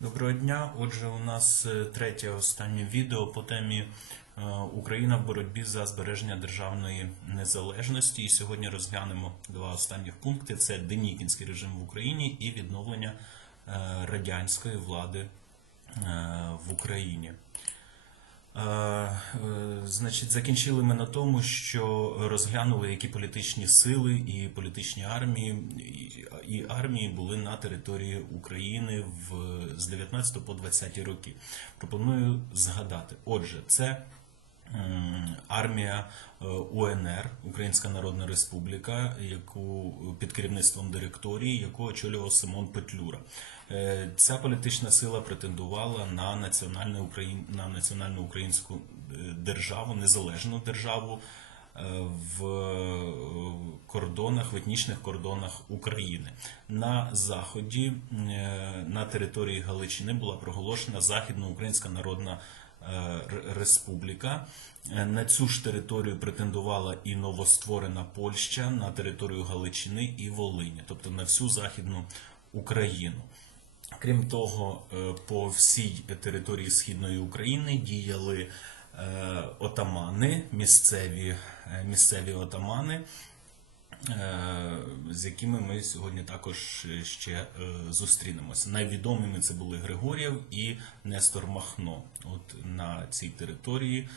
Доброго дня. Отже, у нас е, третє останнє відео по темі е, Україна в боротьбі за збереження державної незалежності. І сьогодні розглянемо два останніх пункти: це Денікінський режим в Україні і відновлення е, радянської влади в Україні. Е, Значить, закінчили ми на тому, що розглянули, які політичні сили і політичні армії і- армії були на території України в з 19 по 20 роки. Пропоную згадати. Отже, це армія е, УНР, Українська Народна Республіка, яку під керівництвом директорії, яку очолював Симон Петлюра. Е, Ця політична сила претендувала на національну Україн... на національну українську е, державу, незалежну державу е, в е, кордонах, в етнічних кордонах України. На заході, е, на території Галичини, була проголошена Західноукраїнська Народна е, Р- Республіка. Е, На цю ж територію претендувала і новостворена Польща на територію Галичини і Волині, тобто на всю Західну Україну. Крім того, е, по всій території Східної України діяли е, отамани, місцеві, е, місцеві отамани, е, з якими ми сьогодні також ще е, зустрінемося. Найвідомими це були Григорєв і Нестор Махно. От на цій території е,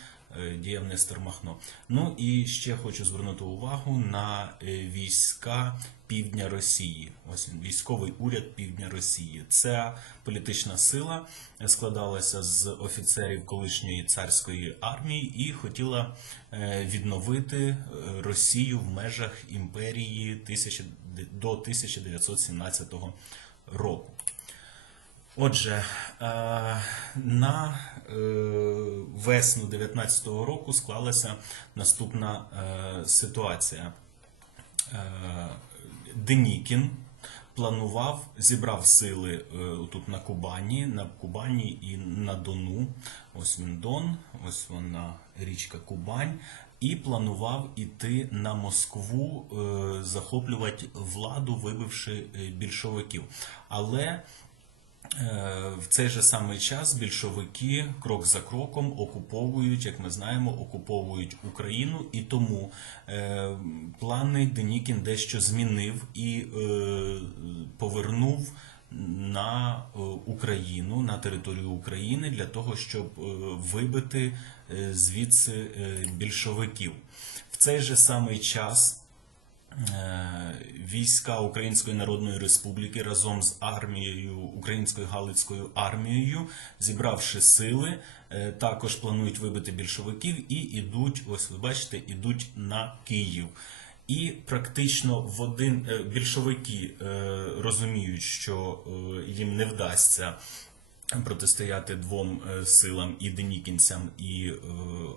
діяв Нестор Махно. Ну і ще хочу звернути увагу на е, війська півдня Росії. Ось він, військовий уряд півдня Росії. Ця політична сила складалася з офіцерів колишньої царської армії і хотіла е, відновити е, Росію в межах імперії 1000 до 1917 року. Отже, е, на е, весну 19-го року склалася наступна е, ситуація. Денікін планував, зібрав сили тут на Кубані, на Кубані і на Дону. Ось він Дон, ось вона річка Кубань. І планував іти на Москву, захоплювати владу, вибивши більшовиків. Але цей же самий час більшовики крок за кроком окуповують, як ми знаємо, окуповують Україну, і тому е, плани Денікін дещо змінив і е, повернув на е, Україну, на територію України для того, щоб е, вибити е, звідси більшовиків. В цей же самий час війська Української Народної Республіки разом з армією Українською Галицькою армією, зібравши сили, е, також планують вибити більшовиків і ідуть, ось ви бачите, ідуть на Київ. І практично в один е, більшовики е, розуміють, що е, їм не вдасться протистояти двом е, силам і денікінцям, і е,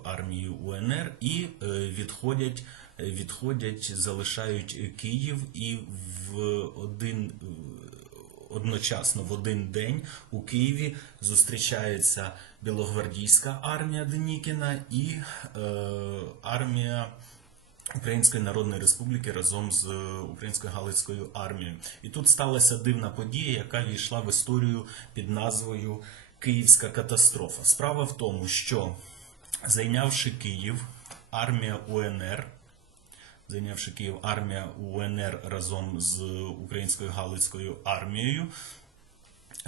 армії УНР, і е, відходять, е, відходять, залишають Київ, і в один одночасно в один день у Києві зустрічається Білогвардійська армія Денікіна і е, армія. Української Народної Республіки разом з е, Українською Галицькою армією. І тут сталася дивна подія, яка війшла в історію під назвою Київська катастрофа. Справа в тому, що зайнявши Київ, армія УНР, зайнявши Київ, армія УНР разом з Українською Галицькою армією,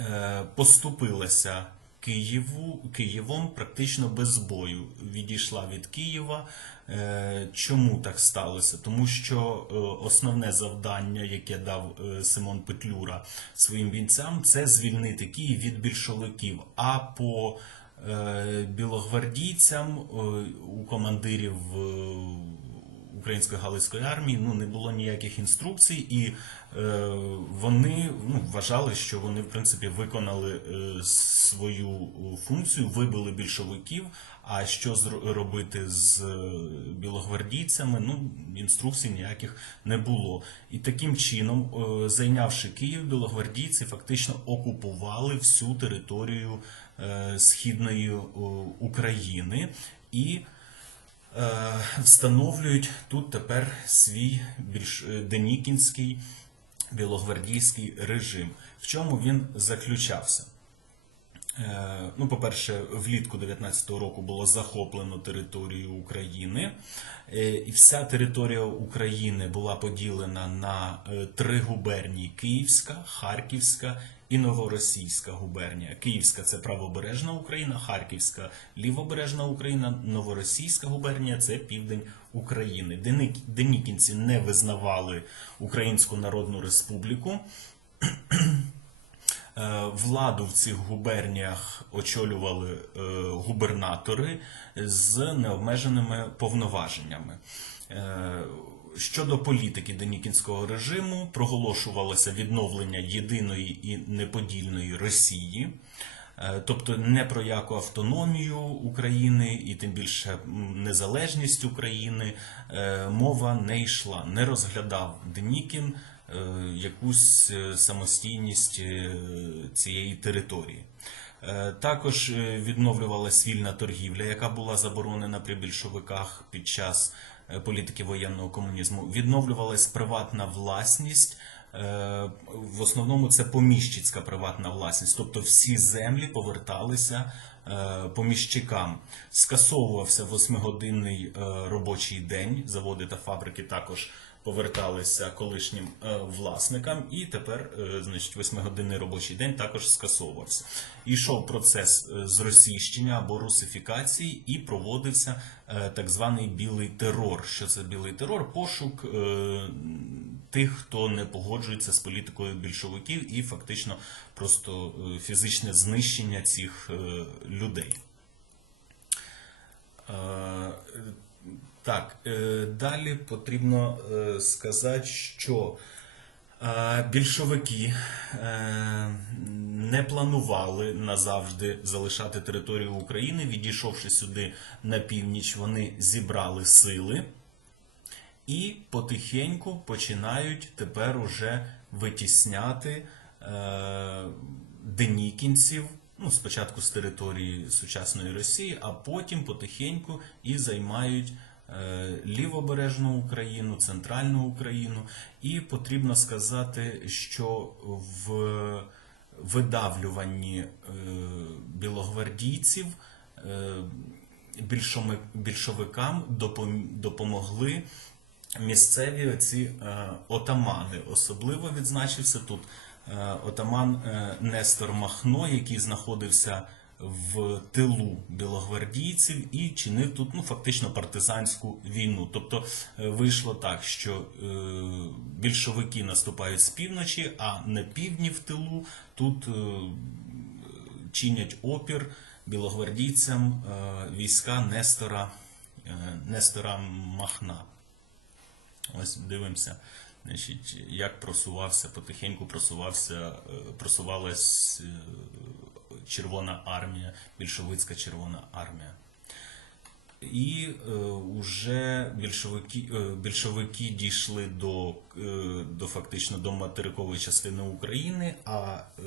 е, поступилася Києву, Києвом практично без бою. Відійшла від Києва. Е, Чому так сталося? Тому що е, основне завдання, яке дав Симон Петлюра своїм бійцям, це звільнити Київ від більшовиків. А по білогвардійцям у командирів Української Галицької армії ну не було ніяких інструкцій, і е, вони ну, вважали, що вони в принципі виконали е, свою е, функцію, вибили більшовиків. А що зро- робити з е, білогвардійцями? Ну інструкцій ніяких не було. І таким чином, е, зайнявши Київ, білогвардійці фактично окупували всю територію е, східної е, України і встановлюють тут тепер свій більш е, денікінський білогвардійський режим. В чому він заключався? Е, Ну, по-перше, влітку 19-го року було захоплено територію України, Е, і вся територія України була поділена на е, три губернії: Київська, Харківська і Новоросійська губернія. Київська це правобережна Україна, Харківська лівобережна Україна, Новоросійська губернія це південь України. Денікінці не визнавали Українську Народну Республіку. Е, Владу в цих губерніях очолювали е, губернатори з необмеженими повноваженнями. Е, Щодо політики денікінського режиму проголошувалося відновлення єдиної і неподільної Росії, тобто не про яку автономію України і тим більше незалежність України мова не йшла. Не розглядав Денікін якусь е, самостійність е, цієї території. Е, Також е, відновлювалась вільна торгівля, яка була заборонена при більшовиках під час е, політики воєнного комунізму. Відновлювалась приватна власність. Е, В основному це поміщицька приватна власність, тобто всі землі поверталися е, поміщикам. Скасовувався восьмигодинний е, робочий день. Заводи та фабрики також поверталися колишнім е, власникам, і тепер, е, значить, восьмигодинний робочий день також скасовувався. Ішов процес е, зросійщення або русифікації, і проводився так званий білий терор. Що це білий терор? Пошук тих, хто не погоджується з політикою більшовиків, і фактично просто фізичне знищення цих людей. Так, е, далі потрібно е, сказати, що е, більшовики не планували назавжди залишати територію України. Відійшовши сюди на північ, вони зібрали сили і потихеньку починають тепер уже витісняти денікінців. Ну, спочатку з території сучасної Росії, а потім потихеньку і займають лівобережну Україну, центральну Україну. І потрібно сказати, що в видавлюванні е, білогвардійців е, більшовикам допомогли місцеві ці е, отамани. Особливо відзначився тут е, отаман е, Нестор Махно, який знаходився в тилу білогвардійців і чинив тут ну, фактично партизанську війну. Тобто е, вийшло так, що е, більшовики наступають з півночі, а на півдні в тилу тут е, чинять опір білогвардійцям війська Нестора, Нестора Махна. Ось дивимося, значить, як просувався, потихеньку просувався, просувалась Червона армія, більшовицька Червона армія. І е, уже більшовики, е, більшовики дійшли до, е, до фактично до материкової частини України, а е,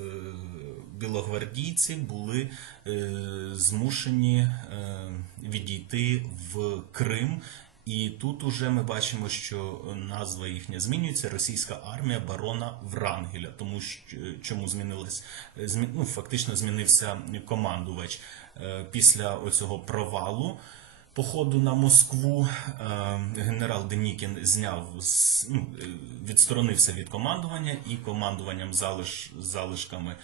білогвардійці були е, змушені е, відійти в Крим. І тут уже ми бачимо, що назва їхня змінюється російська армія барона Врангеля. Тому що чому змінилась змі, ну, фактично змінився командувач Е, після оцього провалу. Походу на Москву е, генерал Денікін зняв ну, е, відсторонився від командування і командуванням залиш, залишками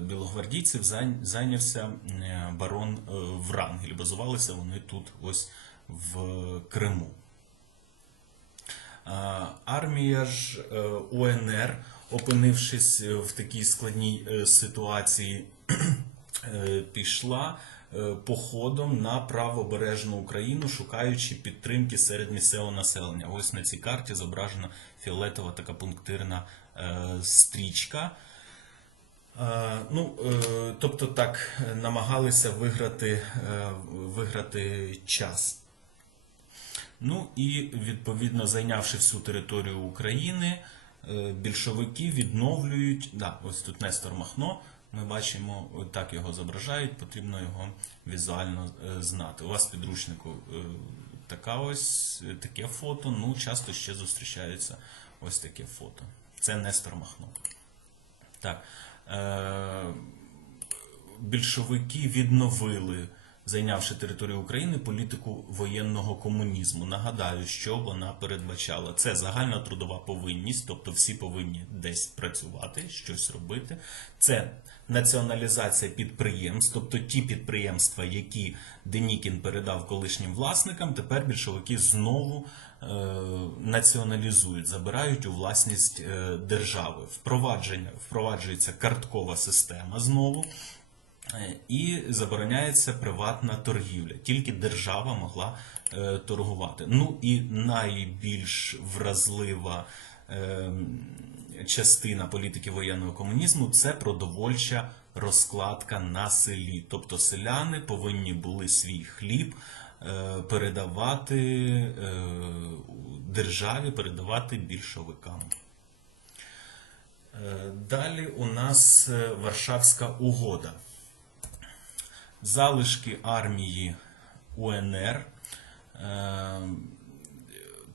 білогвардійців зайнявся барон Врангель. Базувалися вони тут ось в Криму. Армія ж е, УНР, опинившись в такій складній е, ситуації, е, пішла походом на правобережну Україну, шукаючи підтримки серед місцевого населення. Ось на цій карті зображена фіолетова така пунктирна стрічка. Ну, тобто так, намагалися виграти, виграти час. Ну і відповідно зайнявши всю територію України, е, більшовики відновлюють. Да, ось тут Нестор Махно. Ми бачимо, так його зображають, потрібно його візуально е, знати. У вас в підручнику е, така ось таке фото. Ну, часто ще зустрічається ось таке фото. Це Нестор Махно. Так. Більшовики відновили, зайнявши територію України, політику воєнного комунізму. Нагадаю, що вона передбачала. Це загальна трудова повинність, тобто всі повинні десь працювати, щось робити. Це націоналізація підприємств, тобто ті підприємства, які Денікін передав колишнім власникам, тепер більшовики знову е, націоналізують, забирають у власність е, держави. Впровадження впроваджується карткова система знову. Е, І забороняється приватна торгівля. Тільки держава могла е, торгувати. Ну і найбільш вразлива е, частина політики воєнного комунізму це продовольча розкладка на селі. Тобто селяни повинні були свій хліб передавати державі, передавати більшовикам. Далі у нас Варшавська угода. Залишки армії УНР е,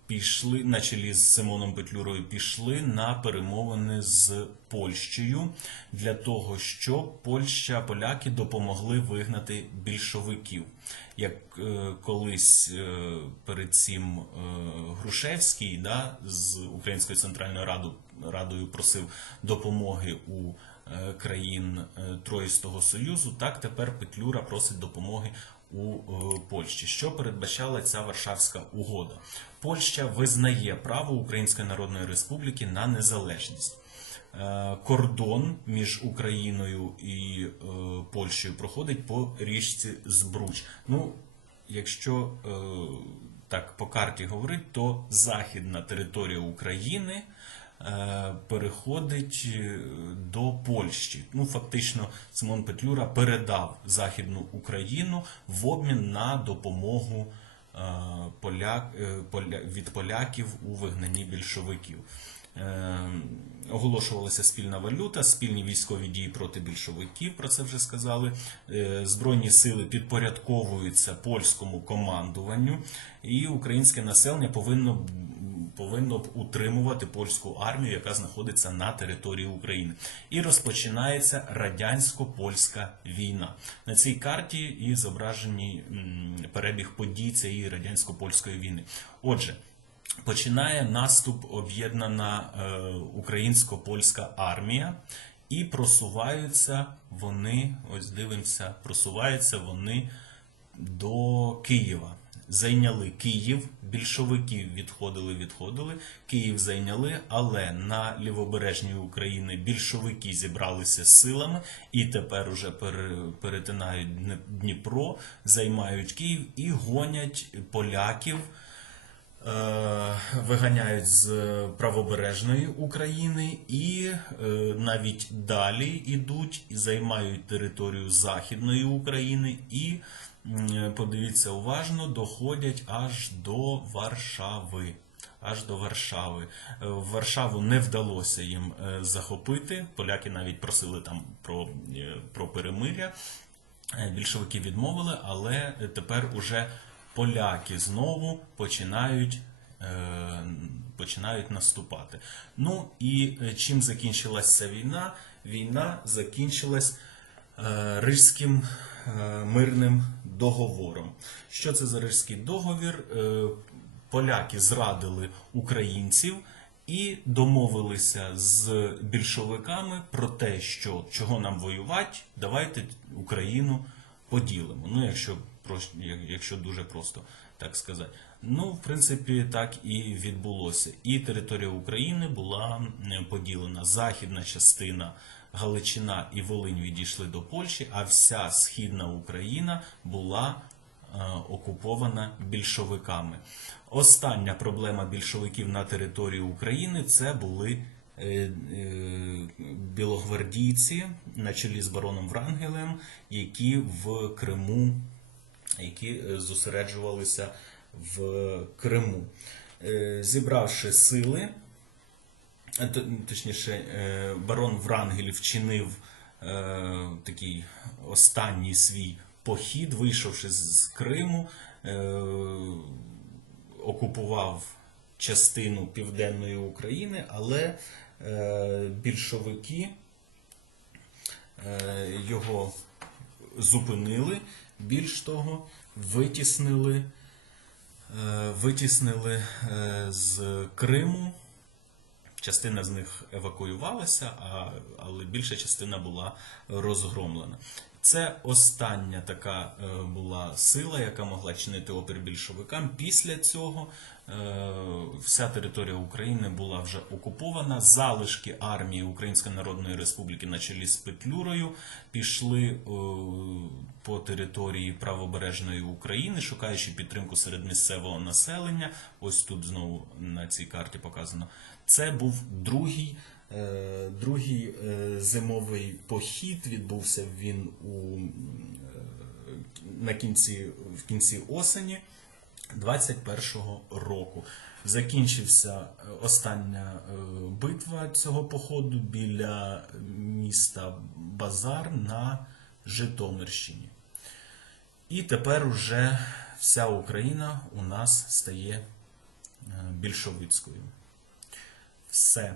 пішли на чолі з Симоном Петлюрою пішли на перемовини з Польщею для того, щоб Польща, поляки допомогли вигнати більшовиків. Як е, колись е, перед цим е, Грушевський да, з Українською центральною раду, радою просив допомоги у країн е, Троїстого Союзу, так тепер Петлюра просить допомоги у е, Польщі. Що передбачала ця Варшавська угода? Польща визнає право Української Народної Республіки на незалежність. Е, Кордон між Україною і е, Польщею проходить по річці Збруч. Ну, якщо е, так по карті говорить, то західна територія України е, переходить е, до Польщі. Ну, фактично, Симон Петлюра передав Західну Україну в обмін на допомогу е, е, поля, від поляків у вигнанні більшовиків. Е, Оголошувалася спільна валюта, спільні військові дії проти більшовиків, про це вже сказали. Е, Збройні сили підпорядковуються польському командуванню, і українське населення повинно, повинно б утримувати польську армію, яка знаходиться на території України. І розпочинається радянсько-польська війна. На цій карті і зображені перебіг подій цієї радянсько-польської війни. Отже. Починає наступ об'єднана е, українсько-польська армія, і просуваються вони, ось дивимося, просуваються вони до Києва. Зайняли Київ, більшовиків відходили, відходили. Київ зайняли, але на лівобережній Україні більшовики зібралися силами і тепер уже пере- перетинають Дніпро, займають Київ і гонять поляків виганяють з правобережної України і е, навіть далі йдуть і займають територію Західної України і подивіться уважно, доходять аж до Варшави. Аж до Варшави. Е, Варшаву не вдалося їм е, захопити. Поляки навіть просили там про, е, про перемиря. Е, Більшовики відмовили, але тепер уже поляки знову починають, е, починають наступати. Ну і е, чим закінчилася ця війна? Війна закінчилась е, Рижським мирним договором. Що це за Рижський договір? Поляки зрадили українців і домовилися з більшовиками про те, що чого нам воювати, давайте Україну поділимо. Ну, якщо якщо дуже просто так сказати. Ну, в принципі, так і відбулося. І територія України була поділена. Західна частина Галичина і Волинь відійшли до Польщі, а вся східна Україна була е, окупована більшовиками. Остання проблема більшовиків на території України це були е, е, білогвардійці на чолі з бароном Врангелем, які в Криму, які е, зосереджувалися в Криму. Е, Зібравши сили, е, точніше, барон Врангель вчинив такий останній свій похід, вийшовши з Криму, окупував частину південної України, але більшовики його зупинили. Більш того, витіснили, е, витіснили е, з Криму. Частина з них евакуювалася, але більша частина була розгромлена. Це остання така е, була сила, яка могла чинити опір більшовикам. Після цього е, вся територія України була вже окупована. Залишки армії Української Народної Республіки на чолі з Петлюрою пішли е, по території правобережної України, шукаючи підтримку серед місцевого населення. Ось тут знову на цій карті показано. Це був другий, другий е, зимовий похід. Відбувся він у, е, на кінці, в кінці осені 21-го року. Закінчився е, остання е, битва цього походу біля міста Базар на Житомирщині. І тепер уже вся Україна у нас стає е, більшовицькою. Все.